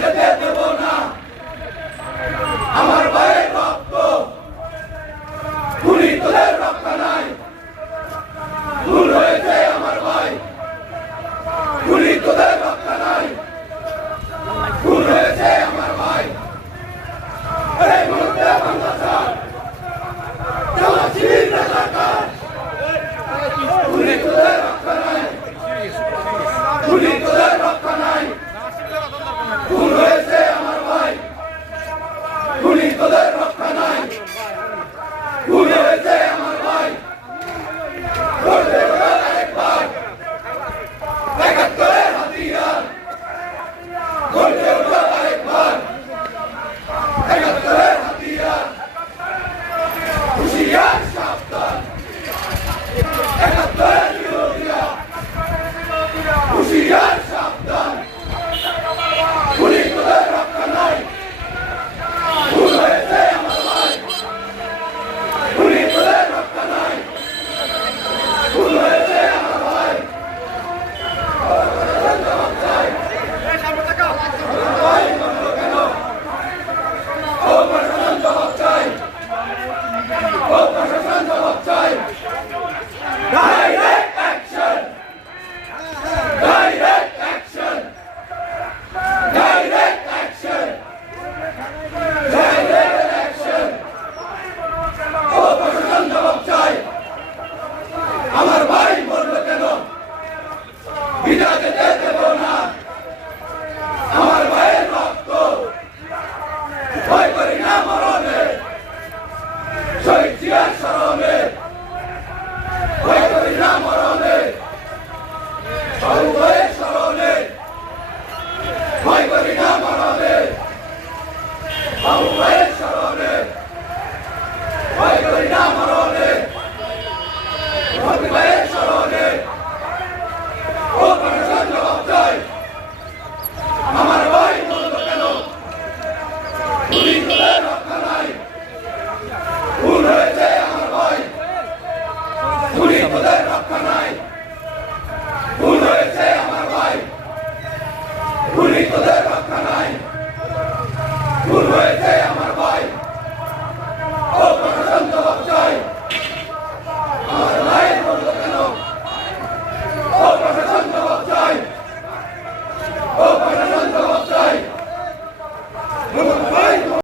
যেতে দেব না আমার ভাইয়ের রক্ত খুনি তোদের রক্ষা নাই ভুল হয়েছে আমার ভাই খুনি তোদের রক্ষা নাই ভুল হয়েছে আমার ভাই এই মুহূর্তে বাংলাদেশ যারা শিবির রাজাকার খুনি তোদের রক্ষা নাই খুনি তোদের রক্ষা নাই ভুল হয়েছে আমার ভাই খুনি তোদের রক্ষা নাই ভুল হয়েছে আমার ভাই করতে হবে আরেকবার একাত্তরের হাতিয়ার করতে হবে আরেকবার একাত্তরের হাতিয়ার হুঁশিয়ার সাবধান একাত্তরের বিরোধীরা হুঁশিয়ার সাবধান খুনি তোদের রক্ষা নাই ভুল হয়েছে আমার ভাই খুনি তোদের রক্ষা নাই ভুল হয়েছে আমার ভাই ও প্রশাসন জবাব চাই ও প্রশাসন জবাব চাই direct action direct action direct action direct action ও প্রশাসন জবাব চাই আমার ভাই বলবে কেন বিনা যেতে দেব না আমার ভাইয়ের রক্ত ভয় করি না মরণে শহীদ জিয়ার স্মরণে ভয় করি না মরণে বাবু ভাইয়ের স্মরণে ভয় করি না মরণে বাবু ভাইয়ের স্মরণে ভয় করি না মরণে বাবু ভাইয়ের স্মরণে ও প্রশাসন জবাব চাই আমার ভাই বলবে কেন খুনি তোদের রক্ষা নাই ভুল হয়েছে আমার ভাই খুনি তোদের রক্ষা নাই ভুল হয়েছে আমার ভাই খুনি তোদের রক্ষা নাই ভুল হয়েছে